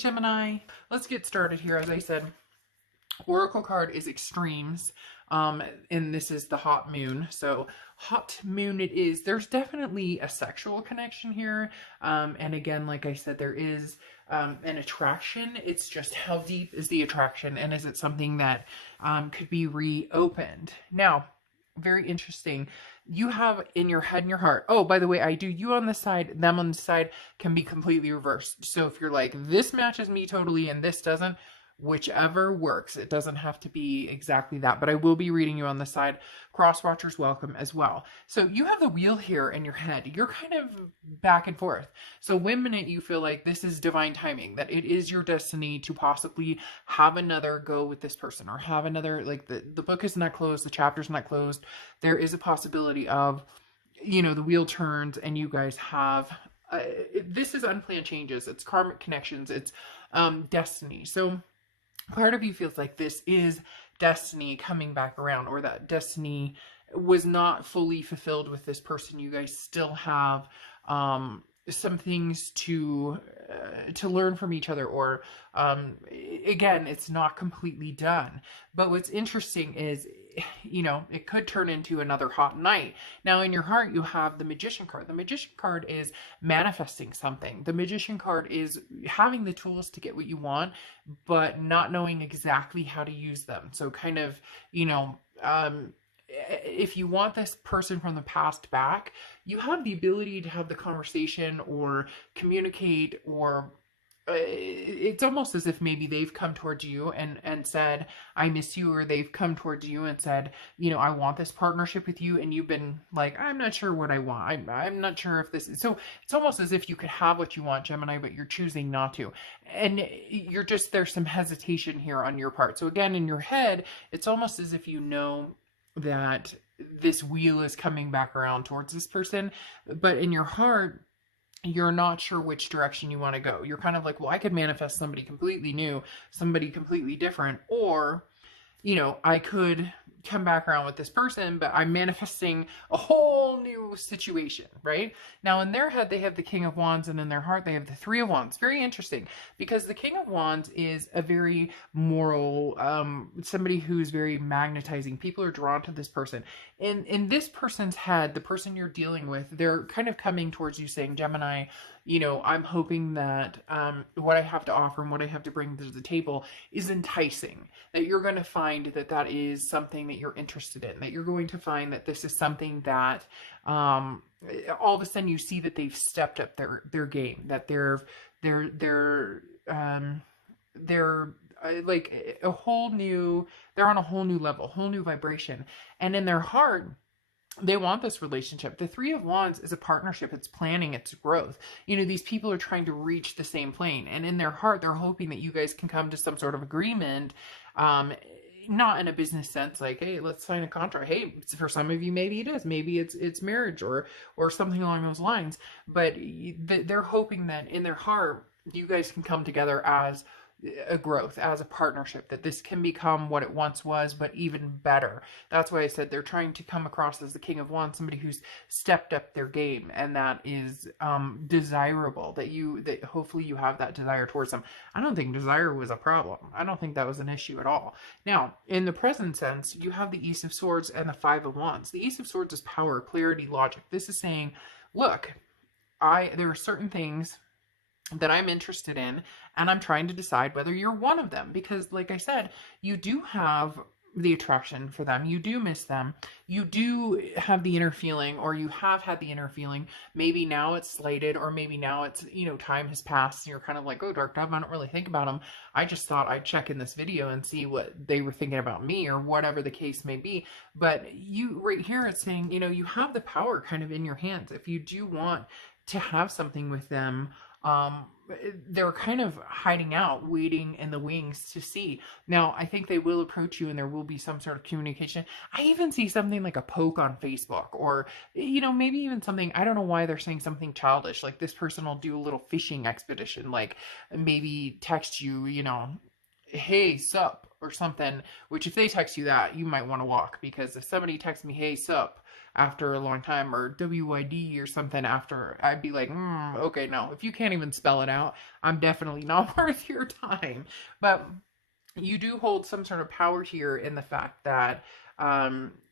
Gemini. Let's get started here. As I said, Oracle card is extremes. And this is the hot moon. So hot moon it is. There's definitely a sexual connection here. And again, like I said, there is an attraction. It's just how deep is the attraction, and is it something that could be reopened? Now, very interesting. You have in your head and your heart. Oh, by the way, I do you on this side, them on this side can be completely reversed. So if you're like, this matches me totally and this doesn't, whichever works. It doesn't have to be exactly that, but I will be reading you on the side. Cross watchers welcome as well. So you have the wheel here in your head. You're kind of back and forth. So one minute you feel like this is divine timing, that it is your destiny to possibly have another go with this person, or have another, like the book is not closed, the chapter's not closed. There is a possibility of, you know, the wheel turns and you guys have, this is unplanned changes. It's karmic connections. It's destiny. So part of you feels like this is destiny coming back around, or that destiny was not fully fulfilled with this person. You guys still have some things to learn from each other, or again, it's not completely done. But what's interesting is, you know, it could turn into another hot night. Now in your heart you have the Magician card. The Magician card is manifesting something. The Magician card is having the tools to get what you want, but not knowing exactly how to use them. So kind of, you know, if you want this person from the past back, you have the ability to have the conversation or communicate, or it's almost as if maybe they've come towards you and said, I miss you, or they've come towards you and said, you know, I want this partnership with you, and you've been like, I'm not sure what I want. I'm not sure if this is, so it's almost as if you could have what you want, Gemini, but you're choosing not to. And you're just, there's some hesitation here on your part. So again, in your head, it's almost as if you know that this wheel is coming back around towards this person, but in your heart, you're not sure which direction you want to go. You're kind of like, well, I could manifest somebody completely new, somebody completely different, or, you know, I could come back around with this person, but I'm manifesting a whole new situation, right? Now in their head, they have the King of Wands, and in their heart, they have the Three of Wands. Very interesting, because the King of Wands is a very moral, somebody who's very magnetizing. People are drawn to this person. In this person's head, the person you're dealing with, they're kind of coming towards you saying, Gemini, you know, I'm hoping that what I have to offer and what I have to bring to the table is enticing, that you're going to find that that is something that you're interested in, that you're going to find that this is something that all of a sudden you see that they've stepped up their game, that they're like a whole new, they're on a whole new level, whole new vibration. And in their heart, they want this relationship. The Three of Wands is a partnership. It's planning, it's growth. You know, these people are trying to reach the same plane. And in their heart, they're hoping that you guys can come to some sort of agreement. Not in a business sense, like, hey, let's sign a contract. Hey, for some of you, maybe it is. Maybe it's marriage or something along those lines. But they're hoping that in their heart, you guys can come together as a growth, as a partnership, that this can become what it once was, but even better. That's why I said they're trying to come across as the King of Wands, somebody who's stepped up their game, and that is desirable, that hopefully you have that desire towards them. I don't think desire was a problem. I don't think that was an issue at all. Now, in the present sense, you have the Ace of Swords and the Five of Wands. The Ace of Swords is power, clarity, logic. This is saying, look, there are certain things that I'm interested in, and I'm trying to decide whether you're one of them, because like I said, you do have the attraction for them, you do miss them, you do have the inner feeling, or you have had the inner feeling. Maybe now it's slighted, or maybe now it's, you know, time has passed and you're kind of like, oh, Dark Dove, I don't really think about them. I just thought I'd check in this video and see what they were thinking about me, or whatever the case may be. But you right here, it's saying, you know, you have the power kind of in your hands. If you do want to have something with them, they're kind of hiding out, waiting in the wings to see. Now, I think they will approach you and there will be some sort of communication. I even see something like a poke on Facebook, or, you know, maybe even something, I don't know why they're saying something childish, like this person will do a little fishing expedition, like maybe text you, you know, hey, sup, or something, which if they text you that, you might want to walk, because if somebody texts me, hey, sup, after a long time, or WYD or something after, I'd be like, okay, no, if you can't even spell it out, I'm definitely not worth your time. But you do hold some sort of power here in the fact that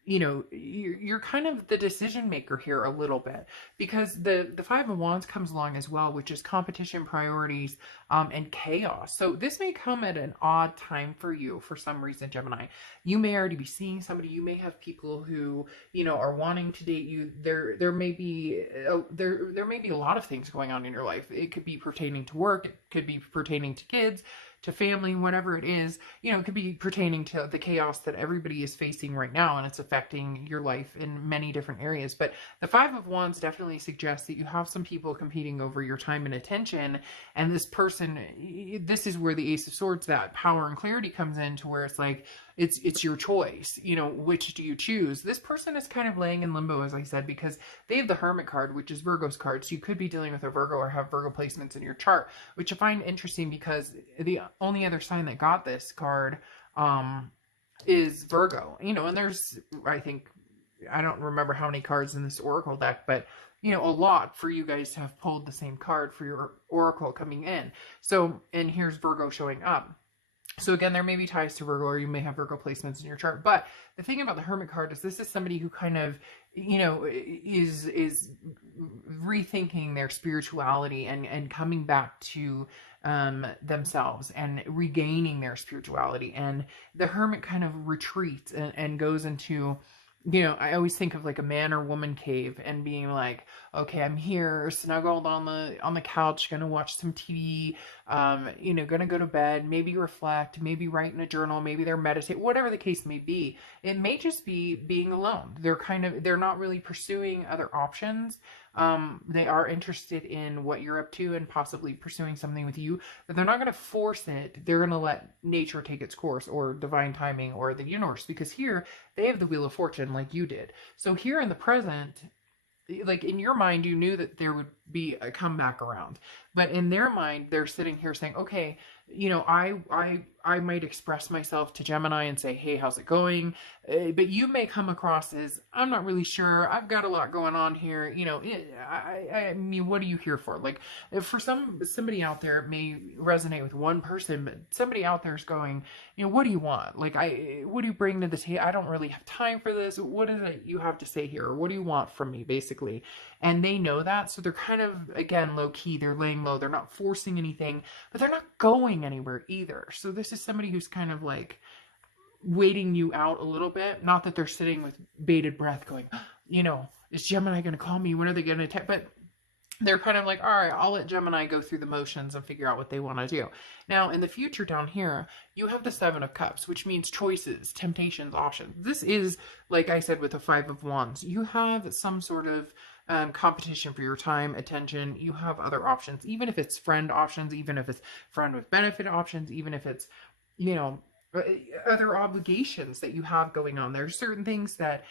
you know, you're kind of the decision maker here a little bit, because the Five of Wands comes along as well, which is competition, priorities, and chaos. So this may come at an odd time for you for some reason, Gemini. You may already be seeing somebody. You may have people who, you know, are wanting to date you. There may be there may be a lot of things going on in your life. It could be pertaining to work. It could be pertaining to kids, to family, whatever it is. You know, it could be pertaining to the chaos that everybody is facing right now, and it's affecting your life in many different areas. But the Five of Wands definitely suggests that you have some people competing over your time and attention, and this person, this is where the Ace of Swords, that power and clarity comes in, to where it's like, it's your choice. You know, which do you choose? This person is kind of laying in limbo, as I said, because they have the Hermit card, which is Virgo's card. So you could be dealing with a Virgo or have Virgo placements in your chart, which I find interesting, because the only other sign that got this card is Virgo. You know, and there's, I think, I don't remember how many cards in this Oracle deck, but you know, a lot for you guys to have pulled the same card for your Oracle coming in. So, and here's Virgo showing up. So again, there may be ties to Virgo, or you may have Virgo placements in your chart. But the thing about the Hermit card is this is somebody who kind of, you know, is rethinking their spirituality and coming back to themselves and regaining their spirituality. And the Hermit kind of retreats and goes into, you know, I always think of like a man or woman cave, and being like, okay, I'm here snuggled on the couch, gonna watch some TV, you know, gonna go to bed, maybe reflect, maybe write in a journal, maybe they're meditate, whatever the case may be. It may just be being alone. They're not really pursuing other options. They are interested in what you're up to and possibly pursuing something with you, but they're not going to force it. They're going to let nature take its course, or divine timing, or the universe, because here they have the Wheel of Fortune like you did. So here in the present, like in your mind, you knew that there would be a comeback around, but in their mind, they're sitting here saying, okay, you know, I might express myself to Gemini and say, hey, how's it going? But you may come across as, I'm not really sure. I've got a lot going on here. You know, I mean, what are you here for? Like, for somebody out there, it may resonate with one person, but somebody out there is going, you know, what do you want? Like, what do you bring to the table? I don't really have time for this. What is it you have to say here? Or what do you want from me, basically? And they know that. So they're kind of, again, low key. They're laying low. They're not forcing anything, but they're not going anywhere either. So this is somebody who's kind of like waiting you out a little bit. Not that they're sitting with bated breath going, you know, is Gemini going to call me? When are they going to attack? But they're kind of like, all right, I'll let Gemini go through the motions and figure out what they want to do. Now, in the future down here, you have the Seven of Cups, which means choices, temptations, options. This is, like I said, with the Five of Wands. You have some sort of competition for your time, attention. You have other options, even if it's friend options, even if it's friend with benefit options, even if it's, you know, other obligations that you have going on. There's certain things that,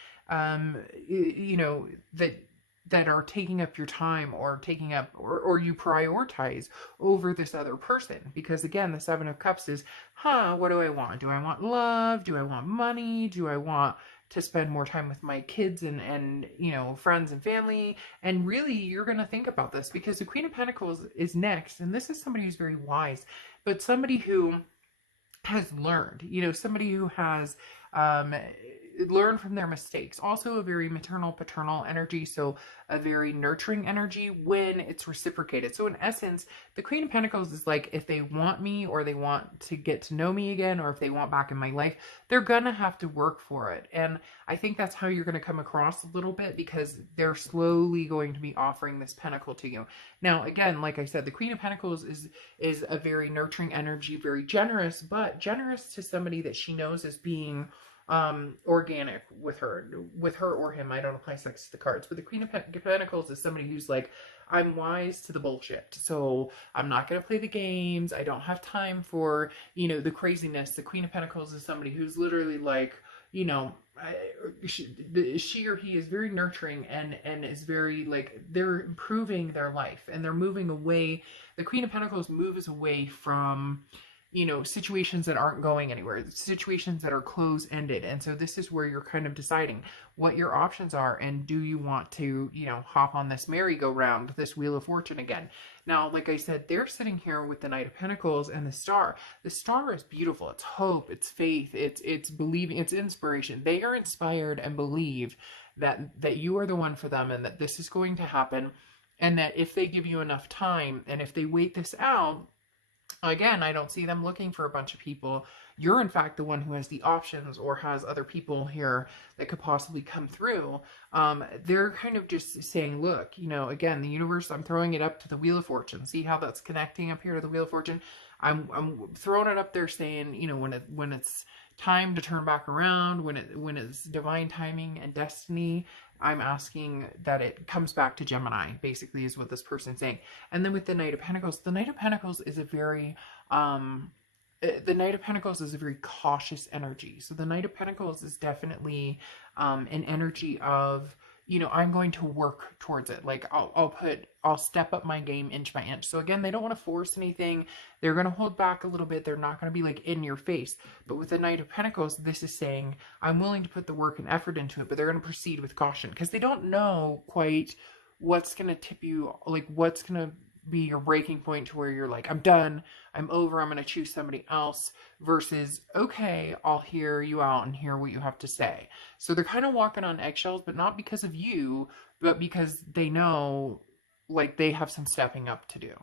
you know, that are taking up your time, or taking up, or you prioritize over this other person. Because again, the Seven of Cups is, what do I want? Do I want love? Do I want money? Do I want to spend more time with my kids and you know, friends and family? And really, you're going to think about this, because the Queen of Pentacles is next. And this is somebody who's very wise, but somebody who has learned, you know, somebody who has learn from their mistakes. Also a very maternal, paternal energy, so a very nurturing energy when it's reciprocated. So in essence, the Queen of Pentacles is like, if they want me, or they want to get to know me again, or if they want back in my life, they're gonna have to work for it. And I think that's how you're gonna come across a little bit, because they're slowly going to be offering this pentacle to you. Now, again, like I said, the Queen of Pentacles is a very nurturing energy, very generous, but generous to somebody that she knows as being organic with her or him. I don't apply sex to the cards, but the Queen of Pentacles is somebody who's like, I'm wise to the bullshit, so I'm not going to play the games. I don't have time for, you know, the craziness. The Queen of Pentacles is somebody who's literally like, you know, she or he is very nurturing and is very like, they're improving their life and they're moving away. The Queen of Pentacles moves away from you know, situations that aren't going anywhere, situations that are close-ended. And so this is where you're kind of deciding what your options are, and do you want to, you know, hop on this merry-go-round, this Wheel of Fortune again. Now, like I said, they're sitting here with the Knight of Pentacles and the Star. The Star is beautiful. It's hope, it's faith, it's believing, it's inspiration. They are inspired and believe that you are the one for them, and that this is going to happen, and that if they give you enough time and if they wait this out, again, I don't see them looking for a bunch of people. You're in fact the one who has the options, or has other people here that could possibly come through. They're kind of just saying, look, you know, again, the universe, I'm throwing it up to the Wheel of Fortune. See how that's connecting up here to the Wheel of Fortune? I'm throwing it up there saying, you know, when it's time to turn back around, when it's divine timing and destiny, I'm asking that it comes back to Gemini, basically, is what this person's saying. And then with the Knight of Pentacles, the Knight of Pentacles is a very, the Knight of Pentacles is a very cautious energy. So the Knight of Pentacles is definitely an energy of, you know, I'm going to work towards it. Like I'll step up my game inch by inch. So again, they don't want to force anything. They're going to hold back a little bit. They're not going to be like in your face. But with the Knight of Pentacles, this is saying, I'm willing to put the work and effort into it, but they're going to proceed with caution, because they don't know quite what's going to tip you, like what's going to be your breaking point to where you're like, I'm done, I'm over, I'm going to choose somebody else, versus, okay, I'll hear you out and hear what you have to say. So they're kind of walking on eggshells, but not because of you, but because they know, like, they have some stepping up to do.